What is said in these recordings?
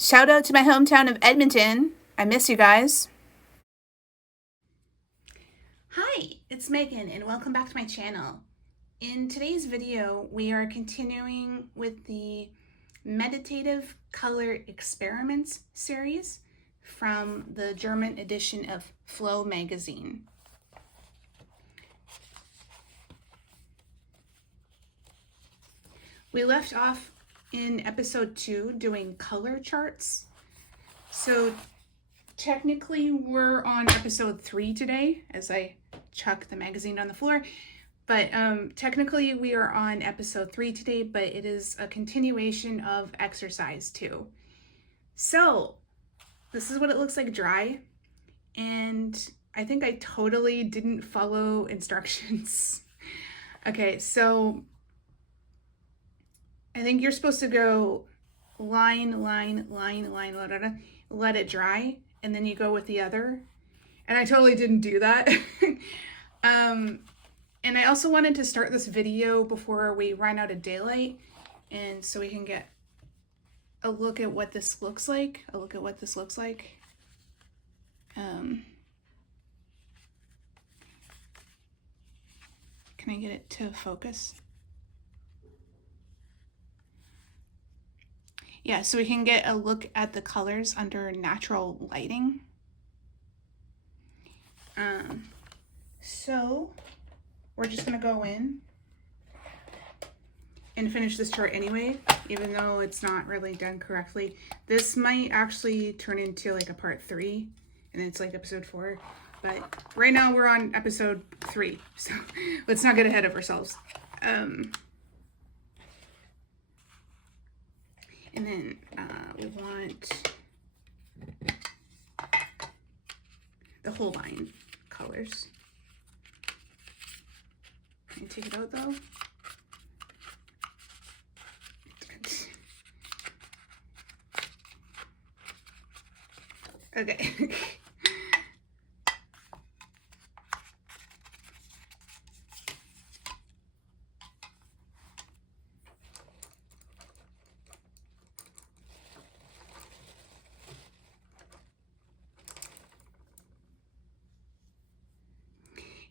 Shout out to my hometown of Edmonton. I miss you guys. Hi, it's Megan and welcome back to my channel. In today's video, we are continuing with the Meditative Color Experiments series from the German edition of FlowMagazine. We left off in episode 2 doing color charts. So technically we're on episode 3 today as I chuck the magazine on the floor. But technically we are on episode 3 today, but it is a continuation of exercise 2. So this is what it looks like dry. And I think I totally didn't follow instructions. Okay, so I think you're supposed to go line, let it dry, and then you go with the other. And I totally didn't do that. And I also wanted to start this video before we run out of daylight, and so we can get a look at what this looks like. Can I get it to focus? Yeah, so we can get a look at the colors under natural lighting. So we're just gonna go in and finish this chart anyway, even though it's not really done correctly. This might actually turn into like a part 3, and it's like episode 4. But right now we're on episode 3, so let's not get ahead of ourselves. And then we want the whole line colors. Can you take it out though? Okay.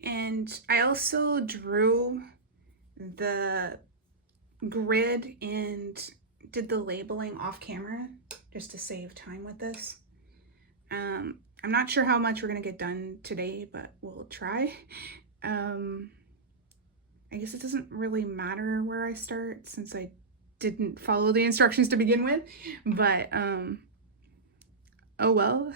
And I also drew the grid and did the labeling off camera just to save time with this. I'm not sure how much we're gonna get done today, but we'll try. I guess it doesn't really matter where I start since I didn't follow the instructions to begin with, but oh well.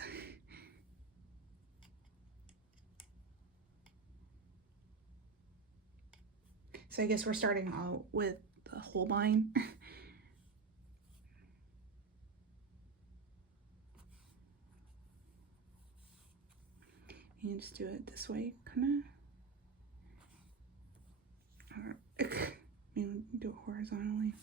So I guess we're starting out with the whole line. You just do it this way, kind of. Maybe do it horizontally.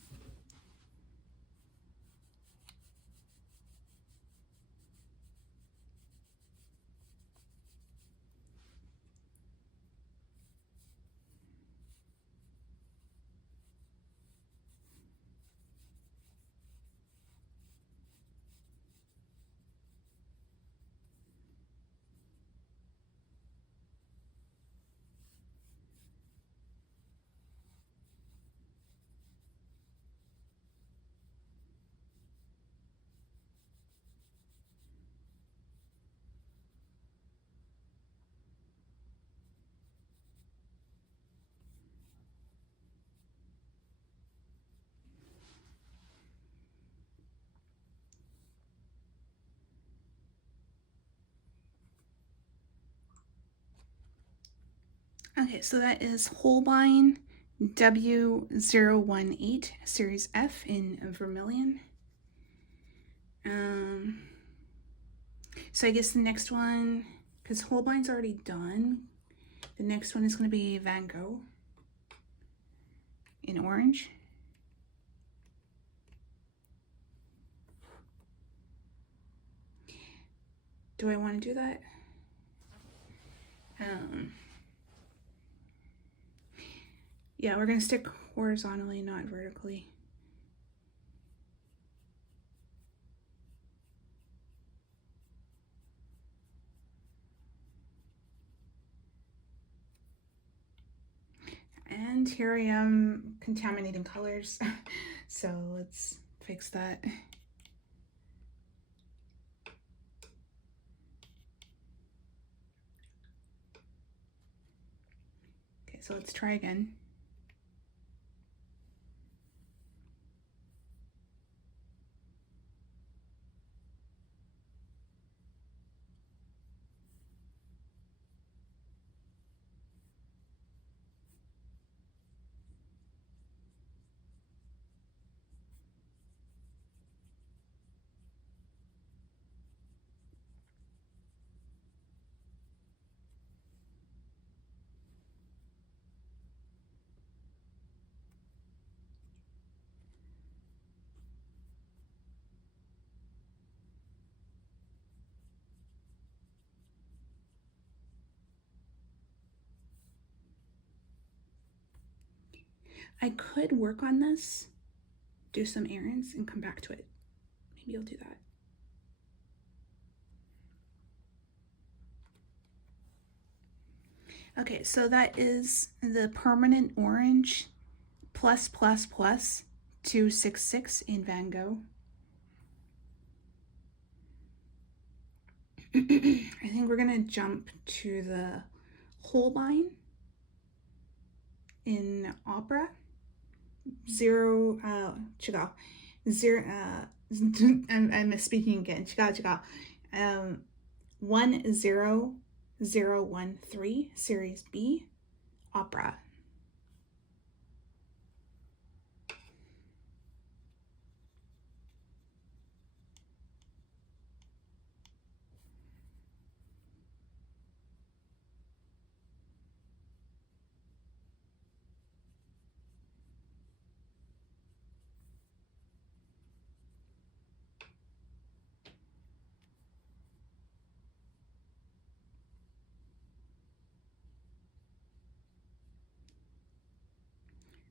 Okay, so that is Holbein W018 Series F in Vermilion. So I guess the next one, because Holbein's already done, the next one is going to be Van Gogh in orange. Do I want to do that? Yeah, we're going to stick horizontally, not vertically. And here I am contaminating colors. So let's fix that. Okay, so let's try again. I could work on this, do some errands, and come back to it. Maybe I'll do that. Okay, so that is the permanent orange plus 266 in Van Gogh. I think we're gonna jump to the Holbein in Opera. I'm misspeaking again. 10013 Series B Opera.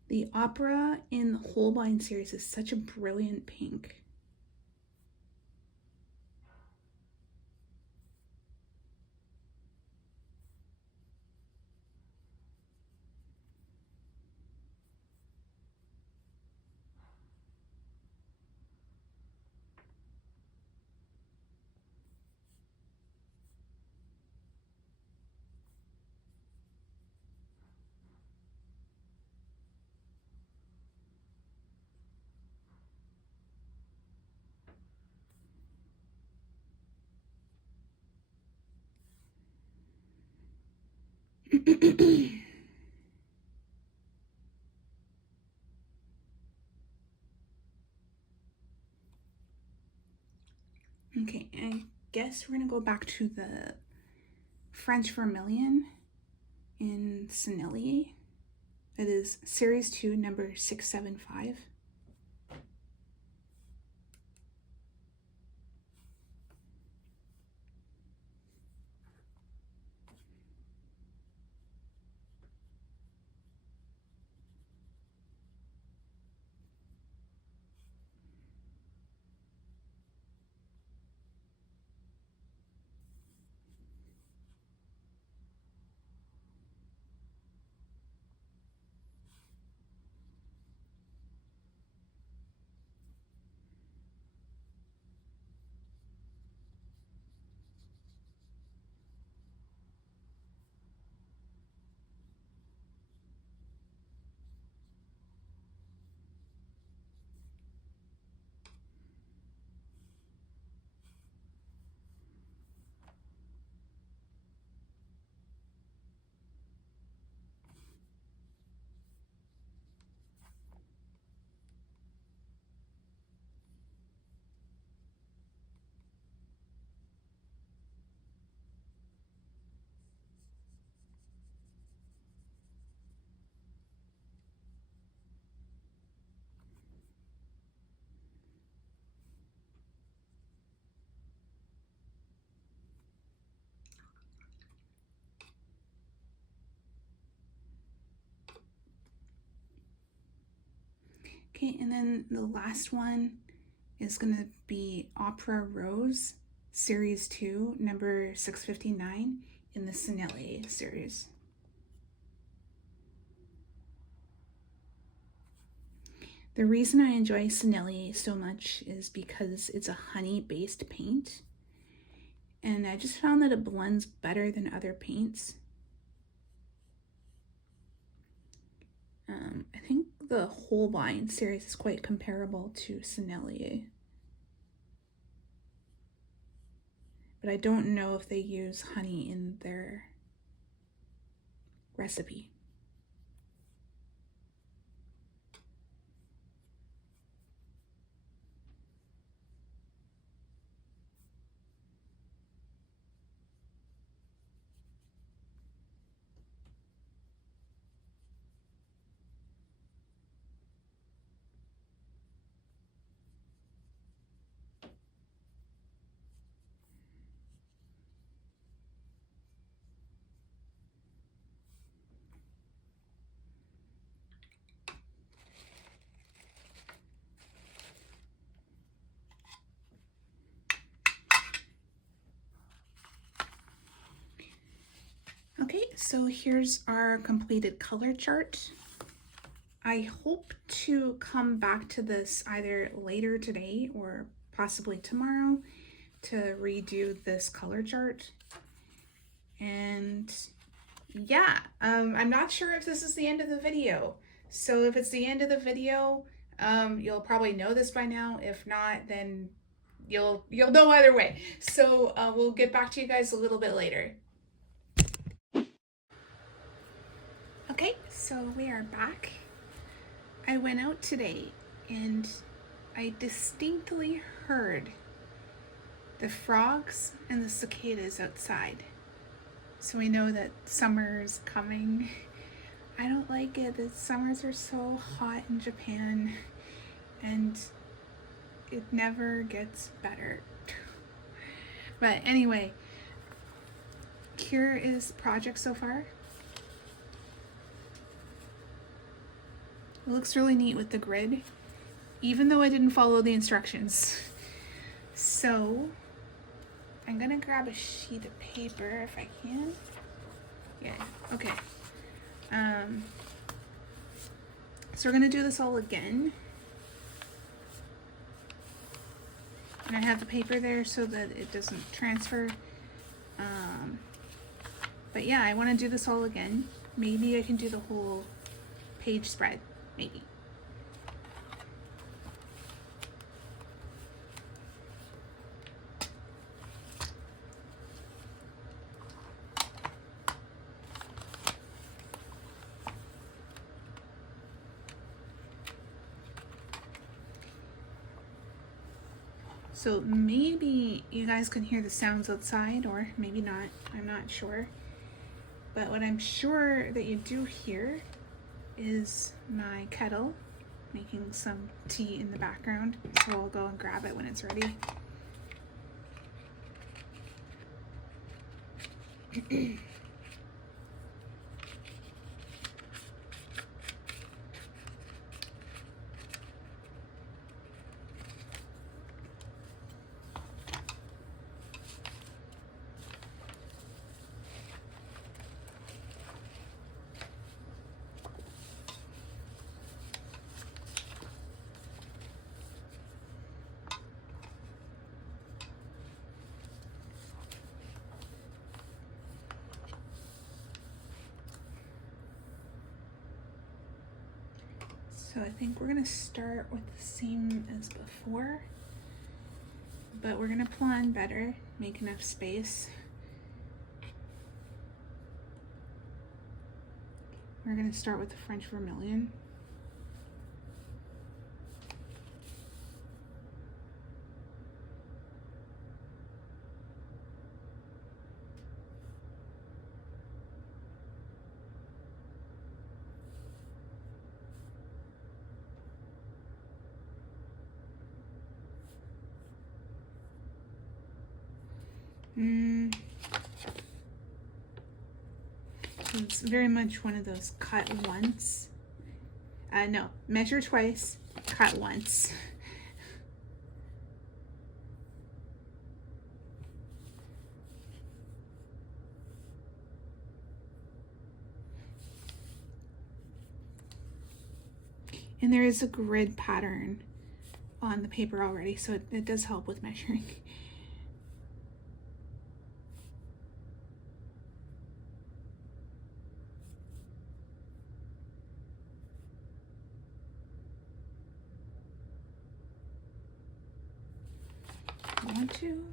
The Opera in the Holbein series is such a brilliant pink. Okay, I guess we're gonna go back to the French Vermilion in Sennelier. It is Series 2, number 675. Okay, and then the last one is gonna be Opera Rose, Series 2, number 659 in the Sennelier series. The reason I enjoy Cinnelli so much is because it's a honey-based paint, and I just found that it blends better than other paints. I think the Holbein series is quite comparable to Cinnelli, but I don't know if they use honey in their recipe. Okay, so here's our completed color chart. I hope to come back to this either later today or possibly tomorrow to redo this color chart. And yeah, I'm not sure if this is the end of the video. So if it's the end of the video, you'll probably know this by now. If not, then you'll know either way. So we'll get back to you guys a little bit later. Okay, so we are back. I went out today and I distinctly heard the frogs and the cicadas outside. So we know that summer's coming. I don't like it. The summers are so hot in Japan and it never gets better. But anyway, here is the project so far. It looks really neat with the grid, even though I didn't follow the instructions. So I'm gonna grab a sheet of paper if I can. Yeah, okay. So we're gonna do this all again. And I have the paper there so that it doesn't transfer. But yeah, I wanna do this all again. Maybe I can do the whole page spread, maybe. So maybe you guys can hear the sounds outside, or maybe not, I'm not sure. But what I'm sure that you do hear is my kettle making some tea in the background. So I'll go and grab it when it's ready. So I think we're gonna start with the same as before, but we're gonna plan better, make enough space. We're gonna start with the French vermilion. It's very much one of those cut once. No, measure twice, cut once. And there is a grid pattern on the paper already, so it does help with measuring. Want to.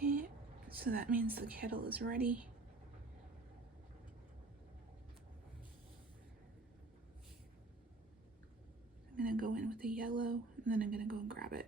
Okay, so that means the kettle is ready. I'm gonna go in with the yellow, and then I'm gonna go and grab it.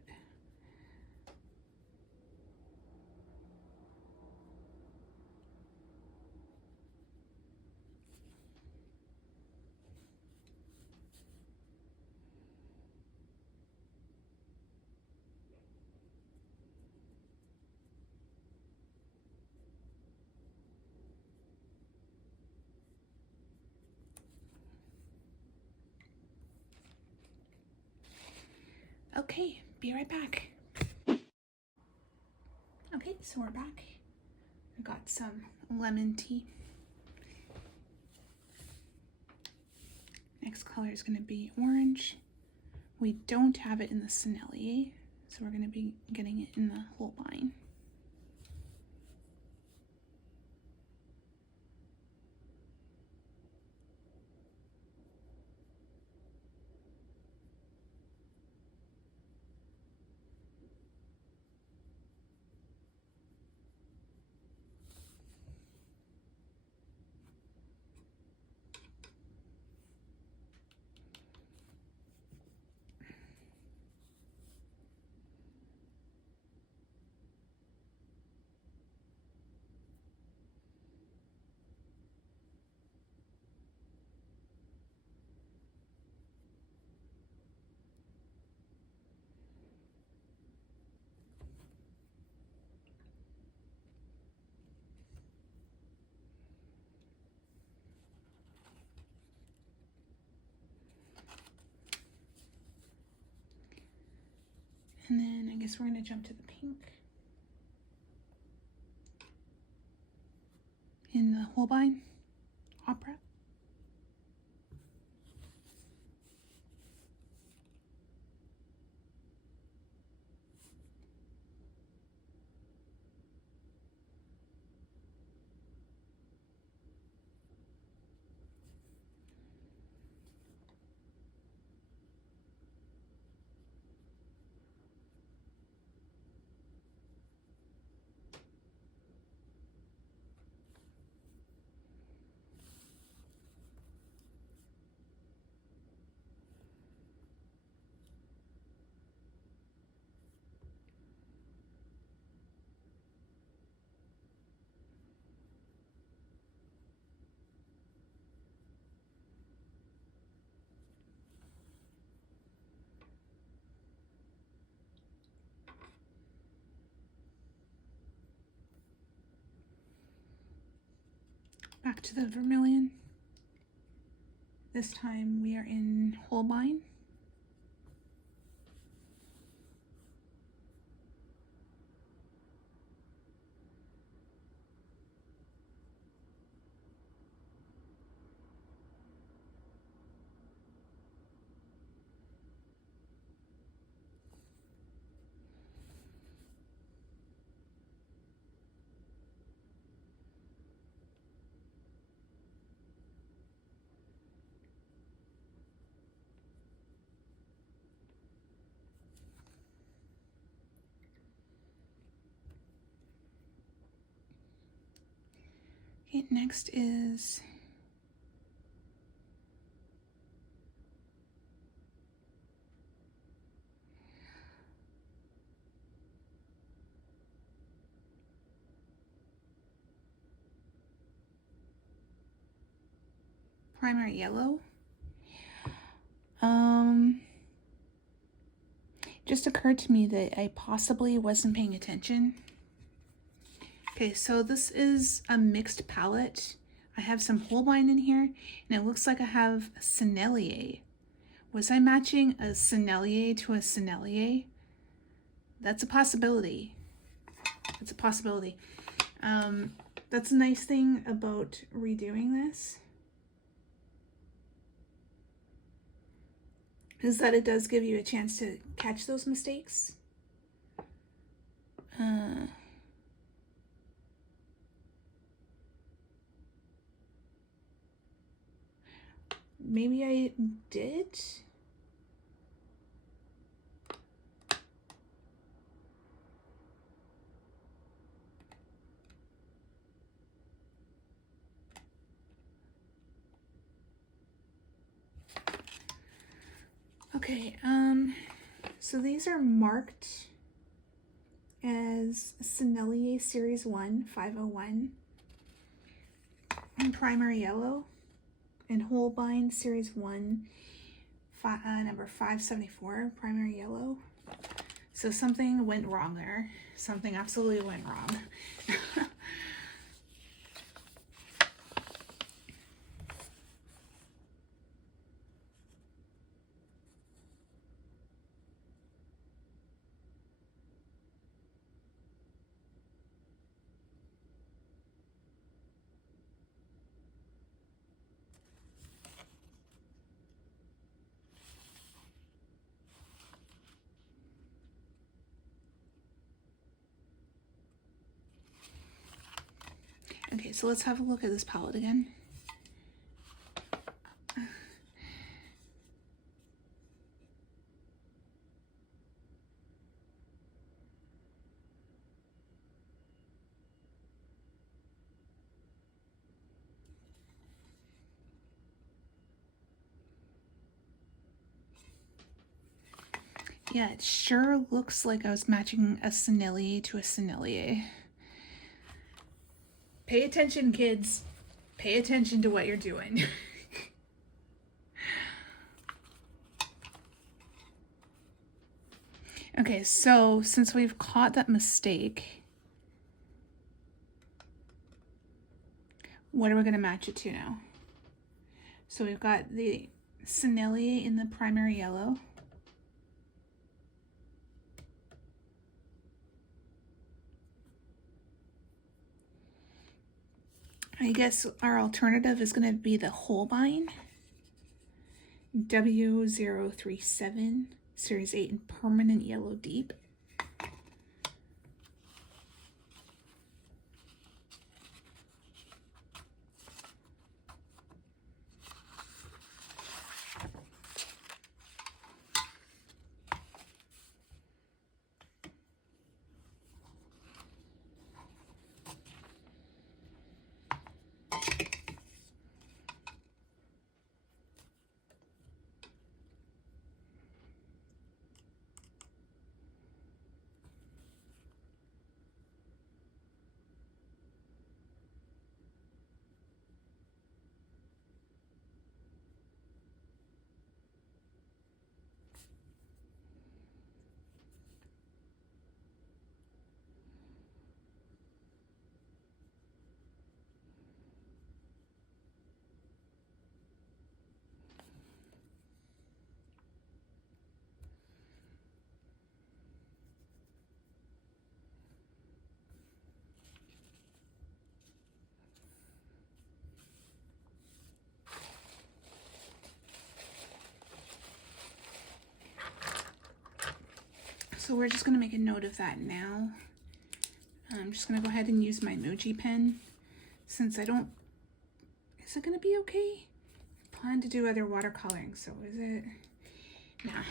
Okay, be right back. Okay, so we're back. I got some lemon tea. Next color is going to be orange. We don't have it in the Sennelier, so we're going to be getting it in the Holbein. And then I guess we're going to jump to the pink. In the Holbein Opera. Back to the vermilion. This time we are in Holbein. Okay, next is primary yellow. Just occurred to me that I possibly wasn't paying attention. Okay, so this is a mixed palette. I have some Holbein in here, and it looks like I have a Sennelier. Was I matching a Sennelier to a Sennelier? That's a possibility. That's a possibility. That's a nice thing about redoing this, is that it does give you a chance to catch those mistakes. Maybe I did. Okay, so these are marked as Sennelier Series 1, 501, and primary yellow, and Holbein Series 1, number 574, primary yellow. So something went wrong there. Something absolutely went wrong. Okay, so let's have a look at this palette again. Yeah, it sure looks like I was matching a Sennelier to a Sennelier. Pay attention, kids. Pay attention to what you're doing. Okay, so since we've caught that mistake, what are we going to match it to now? So we've got the Sennelier in the primary yellow. I guess our alternative is going to be the Holbein W037 Series 8 in permanent yellow deep. So we're just going to make a note of that now. I'm just going to go ahead and use my emoji pen since I don't... Is it going to be okay? I plan to do other watercoloring, so is it? Nah.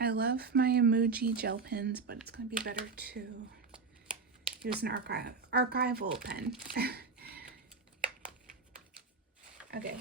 I love my emoji gel pens, but it's going to be better to use an archival pen. Okay.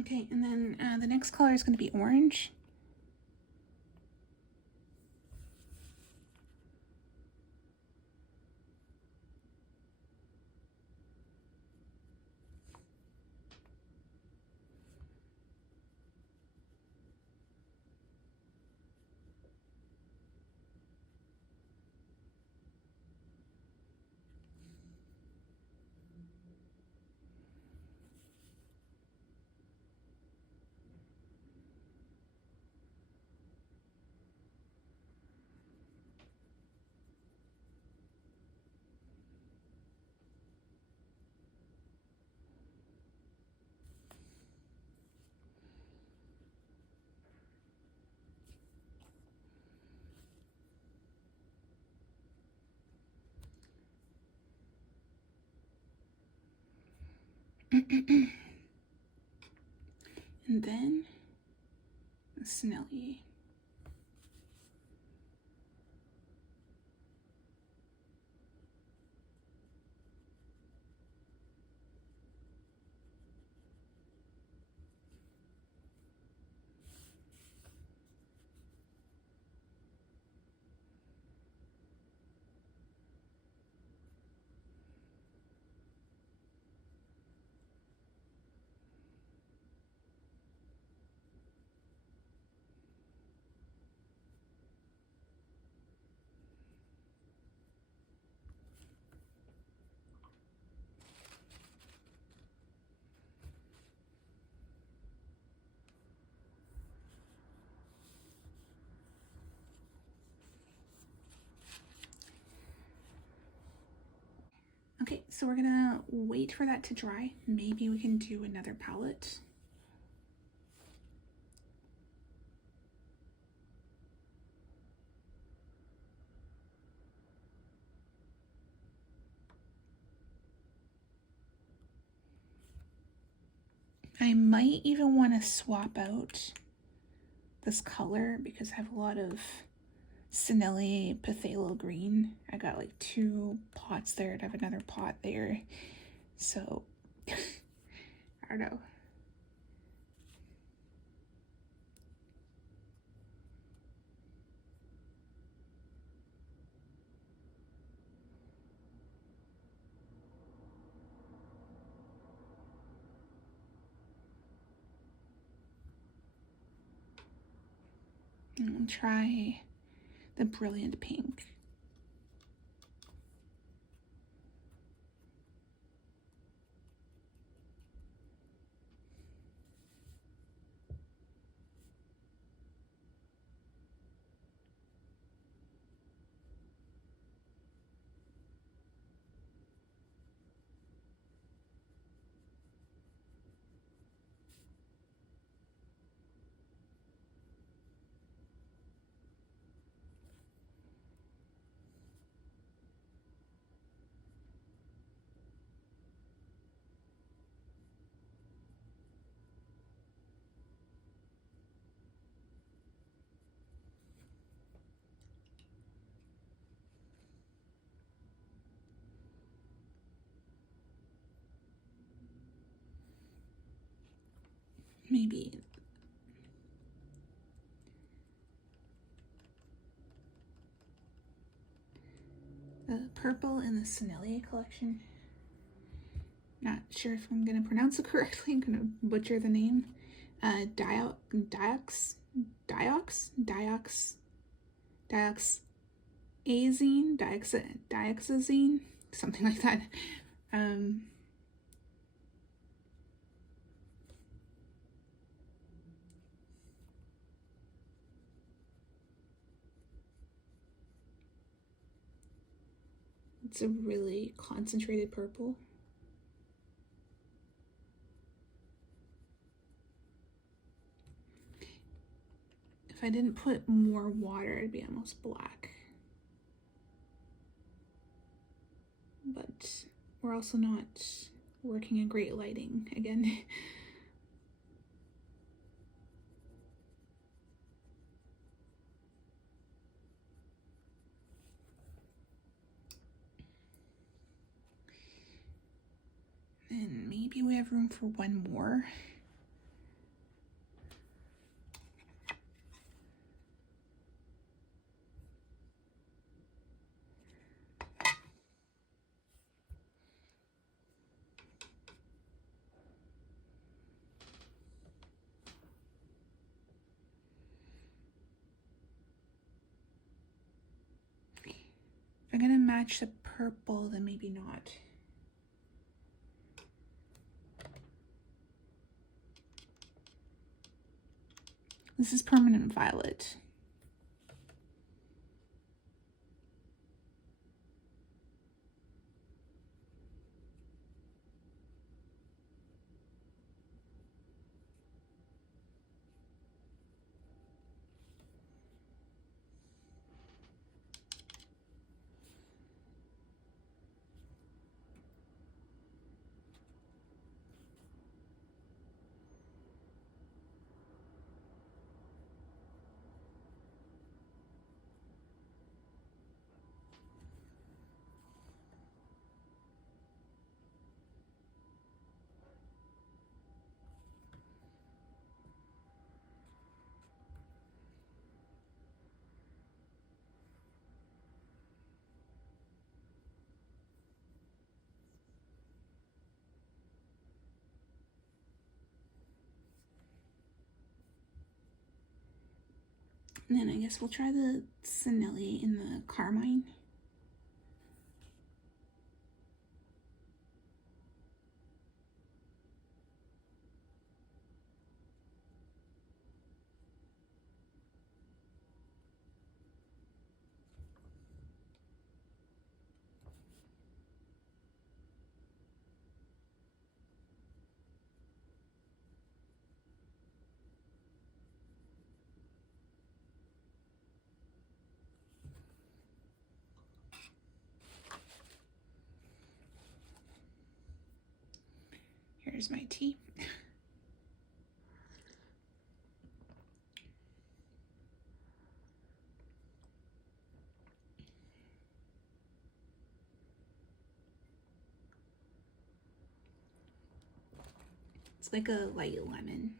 Okay, and then the next color is going to be orange. And then Snelly. Okay, so we're gonna wait for that to dry. Maybe we can do another palette. I might even want to swap out this color because I have a lot of Sinelli Phthalo Green. I got like 2 pots there. I have another pot there. So, I don't know. I'll try the Brilliant Pink. Maybe the purple in the Sinelli collection. Not sure if I'm going to pronounce it correctly. I'm going to butcher the name. Diox. dioxazine, something like that. It's a really concentrated purple. If I didn't put more water, it'd be almost black. But we're also not working in great lighting again. And maybe we have room for one more. If I'm gonna match the purple, then maybe not. This is permanent violet. And then I guess we'll try the Senelli in the carmine. Here's my tea. It's like a light lemon.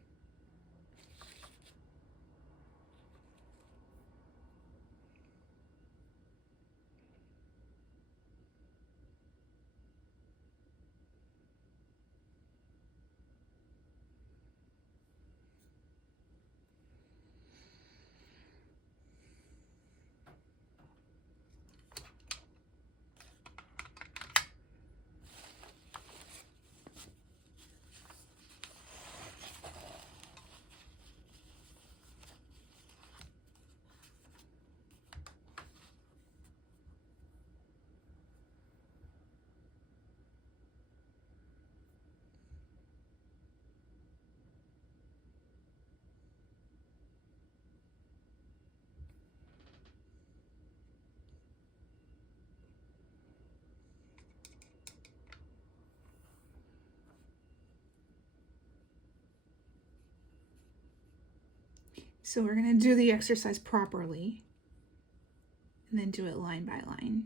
So we're going to do the exercise properly and then do it line by line.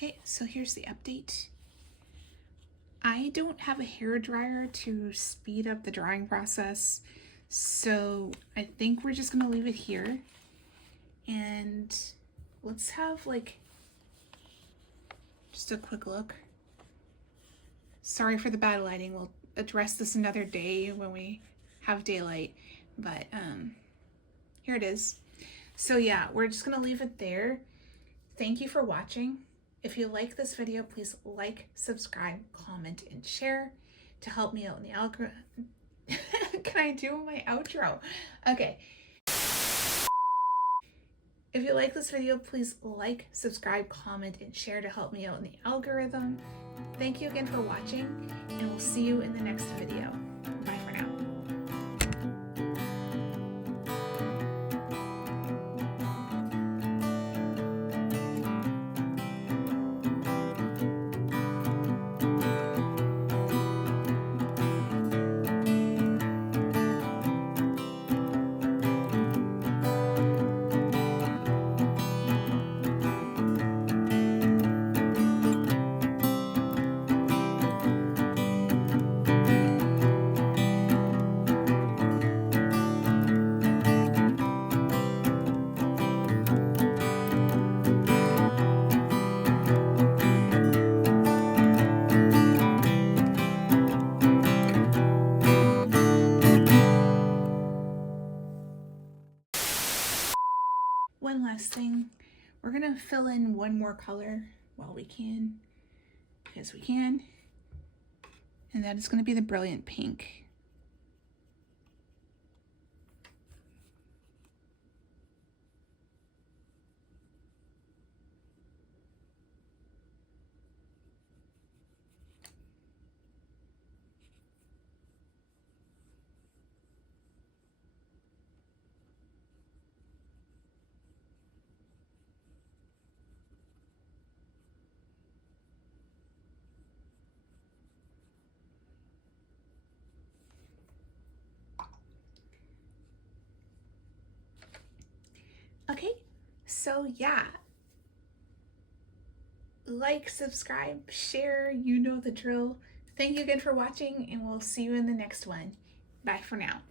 Okay, so here's the update. I don't have a hair dryer to speed up the drying process, so I think we're just gonna leave it here. And let's have like just a quick look. Sorry for the bad lighting. We'll address this another day when we have daylight, but here it is. So yeah, we're just gonna leave it there. Thank you for watching. If you like this video, please like, subscribe, comment, and share to help me out in the algorithm. Can I do my outro? Okay. If you like this video, please like, subscribe, comment, and share to help me out in the algorithm. Thank you again for watching, and we'll see you in the next video. Bye for now. One last thing, we're gonna fill in one more color while we can, because we can, and that is gonna be the brilliant pink. Okay, so yeah, like, subscribe, share, you know the drill. Thank you again for watching, and we'll see you in the next one. Bye for now.